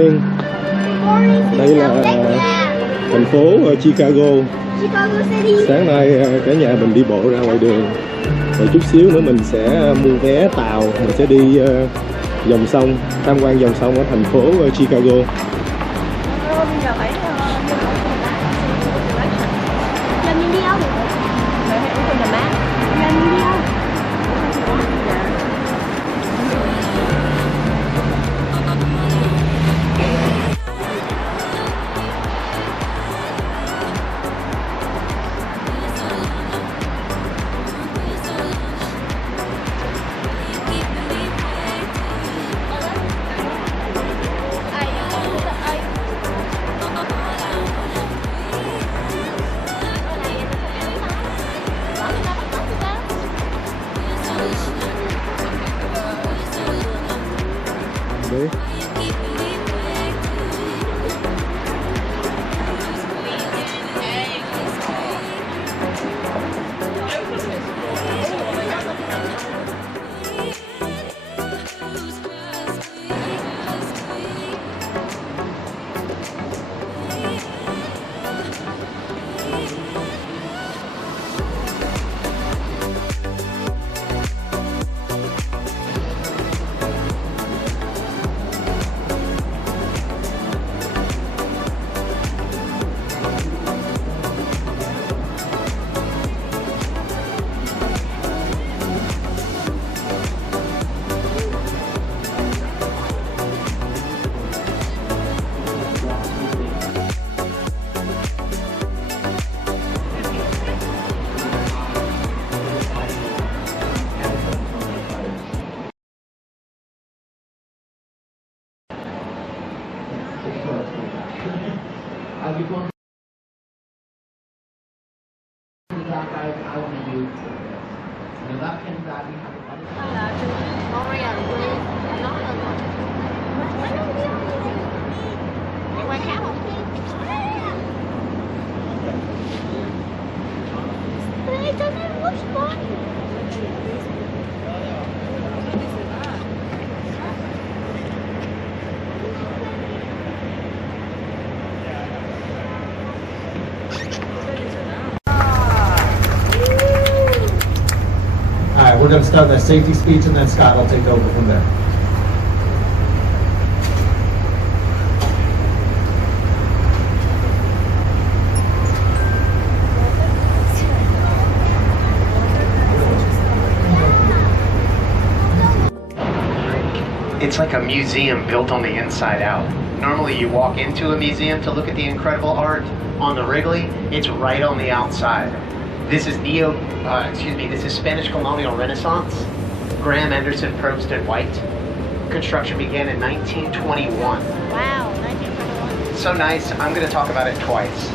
morning. Đây là thành phố Chicago. Sáng nay cả nhà mình đi bộ ra ngoài đường. Rồi chút xíu nữa mình sẽ mua vé tàu, mình sẽ đi dòng sông, tham quan dòng sông ở thành phố Chicago. Đấy. We're going to start that safety speech, and then Scott will take over from there. It's like a museum built on the inside out. Normally you walk into a museum to look at the incredible art on the Wrigley. It's right on the outside. This is this is Spanish colonial Renaissance. Graham, Anderson, Probst, and White. Construction began in 1921. Wow, 1921. So nice, I'm going to talk about it twice.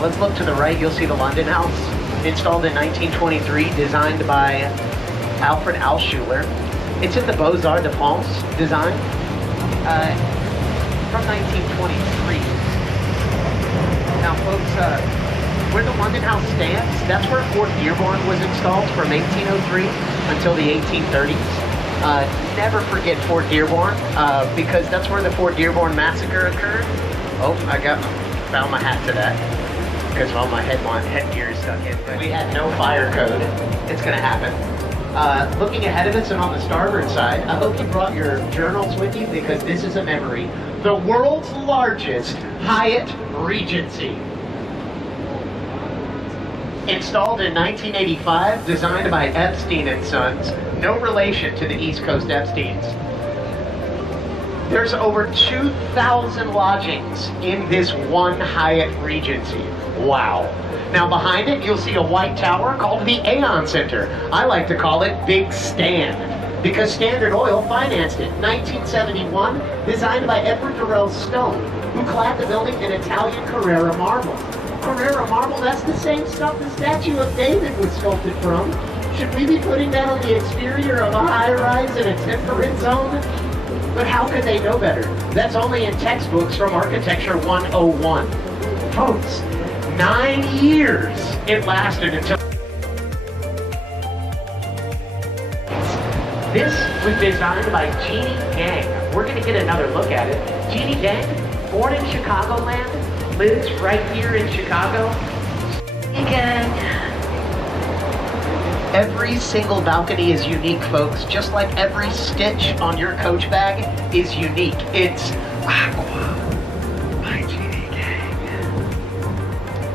Let's look to the right, you'll see the London House. Installed in 1923, designed by Alfred Alschuler. It's in the Beaux-Arts de France design from 1923. Now folks, where the London House stands, that's where Fort Dearborn was installed from 1803 until the 1830s. Never forget Fort Dearborn, because that's where the Fort Dearborn massacre occurred. Oh, I found my hat to that, because all my headgear is stuck in. But we had no fire code. It's gonna happen. Looking ahead of us and on the starboard side, I hope you brought your journals with you, because this is a memory. The world's largest Hyatt Regency. Installed in 1985, designed by Epstein and Sons, no relation to the East Coast Epsteins. There's over 2,000 lodgings in this one Hyatt Regency. Wow. Now behind it, you'll see a white tower called the Aon Center. I like to call it Big Stan, because Standard Oil financed it. 1971, designed by Edward Durrell Stone, who clad the building in Italian Carrara marble. Carrara marble, that's the same stuff the Statue of David was sculpted from. Should we be putting that on the exterior of a high-rise in a temperate zone? But how could they know better? That's only in textbooks from Architecture 101. Folks, 9 years it lasted until This was designed by Jeannie Gang. We're going to get another look at it. Jeannie Gang, born in Chicagoland, lives right here in Chicago. Again. Every single balcony is unique, folks. Just like every stitch on your Coach bag is unique. It's Aqua by Jeannie Gang.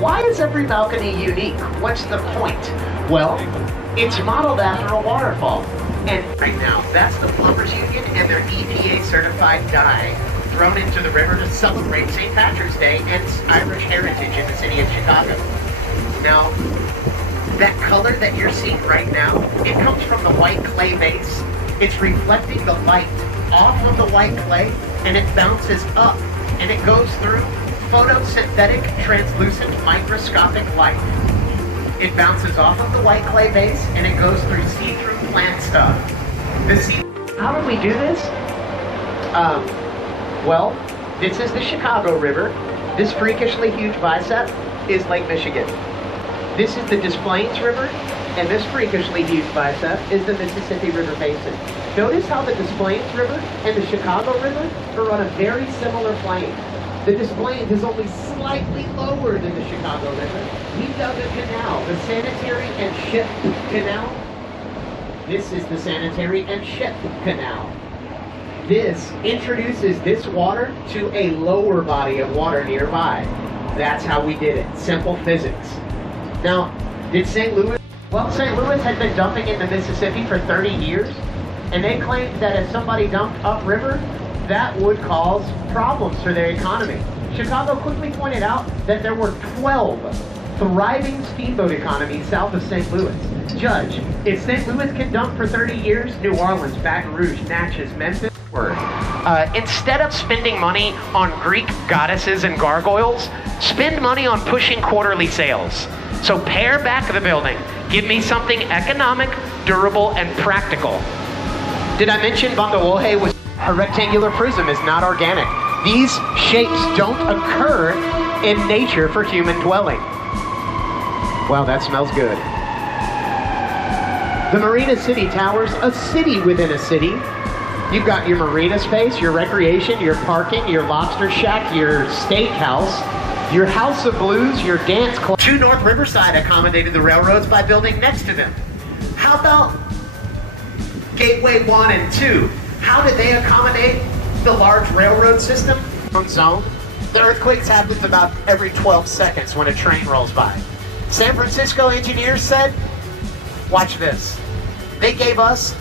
Why is every balcony unique? What's the point? Well, it's modeled after a waterfall. And right now, that's the Plumbers Union and their EPA certified dye thrown into the river to celebrate St. Patrick's Day and Irish heritage in the city of Chicago. Now, that color that you're seeing right now, it comes from the white clay base. It's reflecting the light off of the white clay, and it bounces up, and it goes through photosynthetic translucent microscopic light. It bounces off of the white clay base, and it goes through see-through plant stuff. How do we do this? Well, this is the Chicago River. This freakishly huge bicep is Lake Michigan. This is the Des Plaines River, and this freakishly huge bicep is the Mississippi River Basin. Notice how the Des Plaines River and the Chicago River are on a very similar plane. The Des Plaines is only slightly lower than the Chicago River. We dug a canal, the Sanitary and Ship Canal. This is the Sanitary and Ship Canal. This introduces this water to a lower body of water nearby. That's how we did it. Simple physics. Now, did St. Louis? Well, St. Louis had been dumping in the Mississippi for 30 years, and they claimed that if somebody dumped upriver, that would cause problems for their economy. Chicago quickly pointed out that there were 12 thriving steamboat economies south of St. Louis. Judge, if St. Louis can dump for 30 years, New Orleans, Baton Rouge, Natchez, Memphis, instead of spending money on Greek goddesses and gargoyles, spend money on pushing quarterly sales. So pare back the building. Give me something economic, durable, and practical. Did I mention Bandawohe was a rectangular prism is not organic? These shapes don't occur in nature for human dwelling. Wow, that smells good. The Marina City Towers, a city within a city. You've got your marina space, your recreation, your parking, your lobster shack, your steakhouse, your House of Blues, your dance club. 2 North Riverside accommodated the railroads by building next to them. How about Gateway 1 and 2? How did they accommodate the large railroad system? Zone. The earthquakes happen about every 12 seconds when a train rolls by. San Francisco engineers said, watch this. They gave us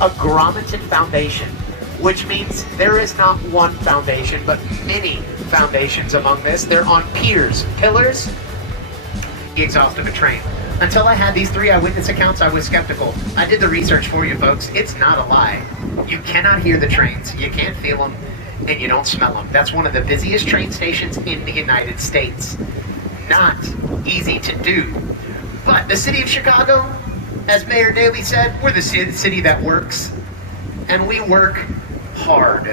a grommeted foundation, which means there is not one foundation, but many foundations among this. They're on piers, pillars, the exhaust of a train. Until I had these 3 eyewitness accounts, I was skeptical. I did the research for you, folks. It's not a lie. You cannot hear the trains, you can't feel them, and you don't smell them. That's one of the busiest train stations in the United States. Not easy to do. But the city of Chicago, as Mayor Daley said, we're the city that works, and we work hard.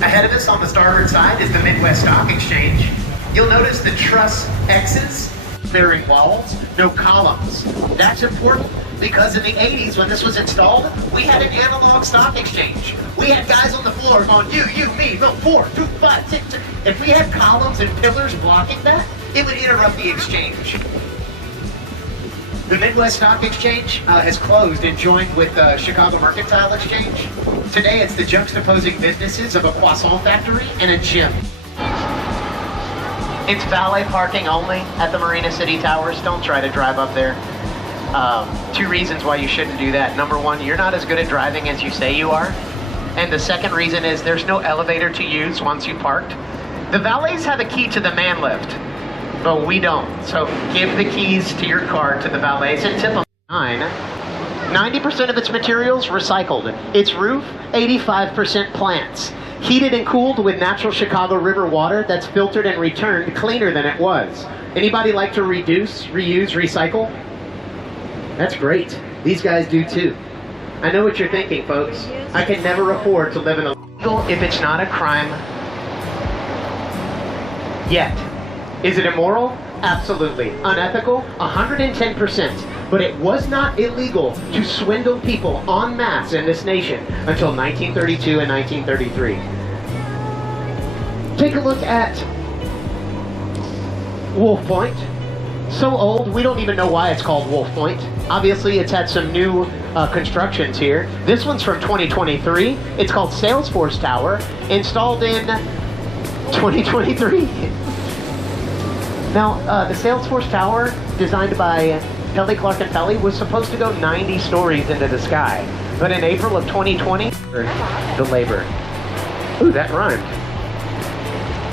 Ahead of us on the starboard side is the Midwest Stock Exchange. You'll notice the truss X's, clearing walls, no columns. That's important because in the 80s when this was installed, we had an analog stock exchange. We had guys on the floor going, you, me, no, 4, 2, 5, 6, 2. If we had columns and pillars blocking that, it would interrupt the exchange. The Midwest Stock Exchange has closed and joined with the Chicago Mercantile Exchange. Today it's the juxtaposing businesses of a croissant factory and a gym. It's valet parking only at the Marina City Towers. Don't try to drive up there. 2 reasons why you shouldn't do that. Number 1, you're not as good at driving as you say you are. And the second reason is there's no elevator to use once you parked. The valets have a key to the man lift, but we don't. So give the keys to your car to the valets and tip them. 90% of its materials recycled. Its roof, 85% plants. Heated and cooled with natural Chicago River water that's filtered and returned cleaner than it was. Anybody like to reduce, reuse, recycle? That's great. These guys do too. I know what you're thinking, folks. I can never afford to live in a legal if it's not a crime yet. Is it immoral? Absolutely. Unethical? 110%. But it was not illegal to swindle people en masse in this nation until 1932 and 1933. Take a look at Wolf Point. So old, we don't even know why it's called Wolf Point. Obviously, it's had some new constructions here. This one's from 2023. It's called Salesforce Tower, installed in 2023. Now, the Salesforce Tower, designed by Pelly, Clark & Pelly, was supposed to go 90 stories into the sky. But in April of 2020, the labor. Ooh, that rhymed.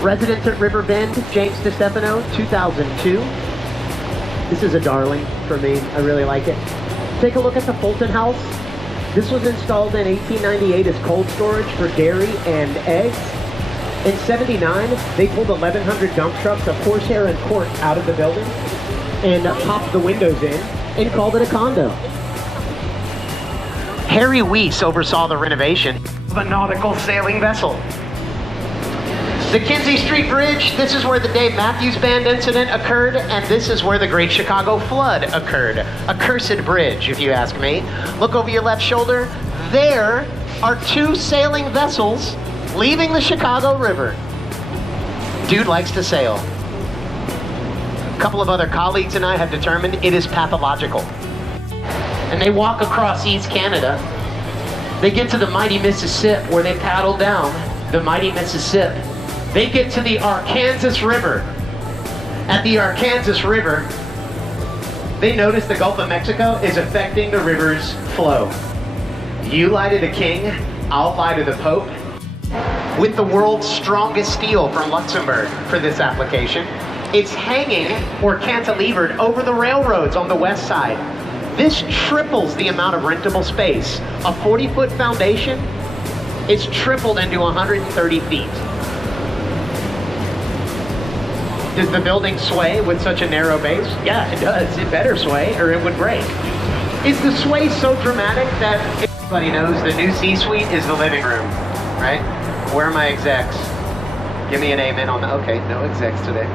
Residents at River Bend, James DeStefano, 2002. This is a darling for me. I really like it. Take a look at the Fulton House. This was installed in 1898 as cold storage for dairy and eggs. In 79, they pulled 1,100 dump trucks of horsehair and cork out of the building and popped the windows in and called it a condo. Harry Weiss oversaw the renovation of a nautical sailing vessel. The Kinsey Street Bridge, this is where the Dave Matthews Band incident occurred, and this is where the Great Chicago Flood occurred. A cursed bridge, if you ask me. Look over your left shoulder. There are 2 sailing vessels leaving the Chicago River. Dude likes to sail. A couple of other colleagues and I have determined it is pathological. And they walk across East Canada. They get to the mighty Mississippi, where they paddle down the mighty Mississippi. They get to the Arkansas River. At the Arkansas River, they notice the Gulf of Mexico is affecting the river's flow. You lie to the king, I'll lie to the Pope. With the world's strongest steel from Luxembourg for this application, it's hanging or cantilevered over the railroads on the west side. This triples the amount of rentable space. A 40-foot foundation is tripled into 130 feet. Does the building sway with such a narrow base? Yeah, it does. It better sway or it would break. Is the sway so dramatic that everybody knows the new C-suite is the living room, right? Where are my execs? Give me an amen on the, okay, no execs today.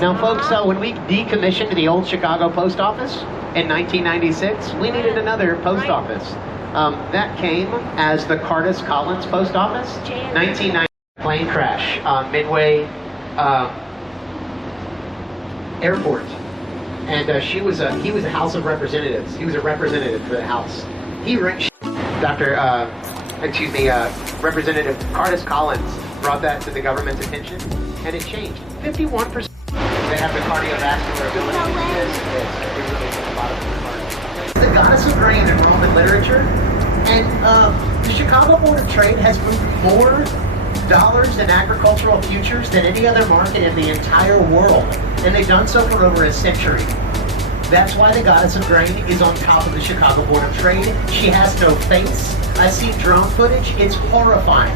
Now folks, when we decommissioned the old Chicago post office in 1996, we needed another post office. That came as the Curtis Collins Post Office. 1990 plane crash on Midway Airport. And he was a House of Representatives. He was a representative for the House. Representative Curtis Collins brought that to the government's attention, and it changed. 51%. They have the cardiovascular ability to do this. It really took a lot of the goddess of grain in Roman literature, and the Chicago Board of Trade has moved more dollars in agricultural futures than any other market in the entire world, and they've done so for over a century. That's why the goddess of grain is on top of the Chicago Board of Trade. She has no face. I see drone footage. It's horrifying.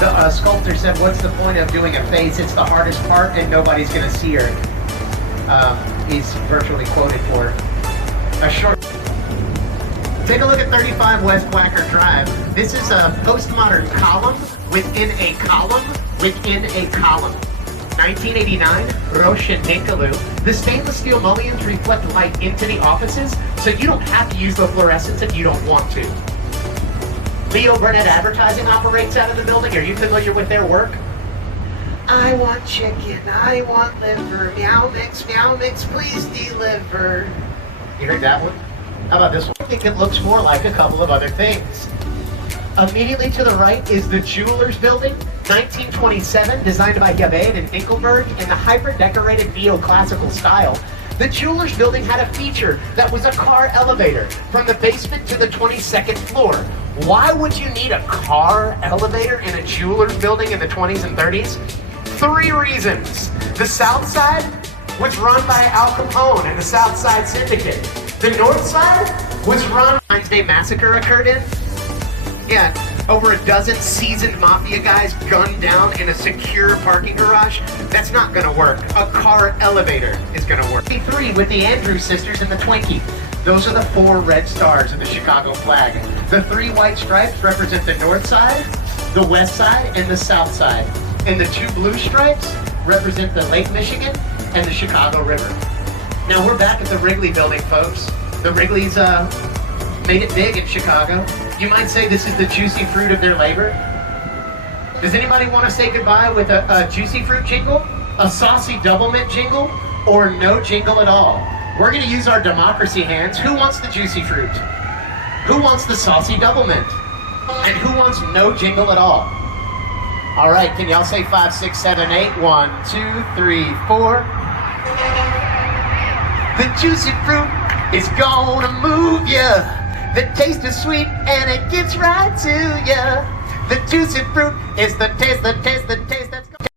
The sculptor said, what's the point of doing a face? It's the hardest part and nobody's going to see her. He's virtually quoted for a short... Take a look at 35 West Wacker Drive. This is a postmodern column within a column within a column. 1989, Roche and Dinkaloo. The stainless steel mullions reflect light into the offices, so you don't have to use the fluorescents if you don't want to. Leo Burnett Advertising operates out of the building. Are you familiar with their work? I want chicken, I want liver, meow mix, please deliver. You heard that one? How about this one? I think it looks more like a couple of other things. Immediately to the right is the Jewelers Building, 1927, designed by Gabet and Dinkelberg in the hyper-decorated neoclassical style. The Jewelers Building had a feature that was a car elevator from the basement to the 22nd floor. Why would you need a car elevator in a Jewelers Building in the 20s and 30s? 3 reasons. The South Side was run by Al Capone and the South Side Syndicate. The North Side was run... Valentine's Day Massacre occurred in? Yeah, over a dozen seasoned mafia guys gunned down in a secure parking garage. That's not gonna work. A car elevator is gonna work. 3 with the Andrews sisters and the Twinkie. Those are the 4 red stars of the Chicago flag. The 3 white stripes represent the north side, the west side and the south side. And the two blue stripes represent the Lake Michigan and the Chicago River. Now we're back at the Wrigley building, folks. The Wrigley's made it big in Chicago. You might say this is the juicy fruit of their labor. Does anybody want to say goodbye with a juicy fruit jingle, a saucy double mint jingle, or no jingle at all? We're going to use our democracy hands. Who wants the juicy fruit? Who wants the saucy double mint? And who wants no jingle at all? All right, can y'all say 5, 6, 7, 8? 1, 2, 3, 4. The juicy fruit is gonna move ya. The taste is sweet and it gets right to ya. The juicy fruit is the taste that's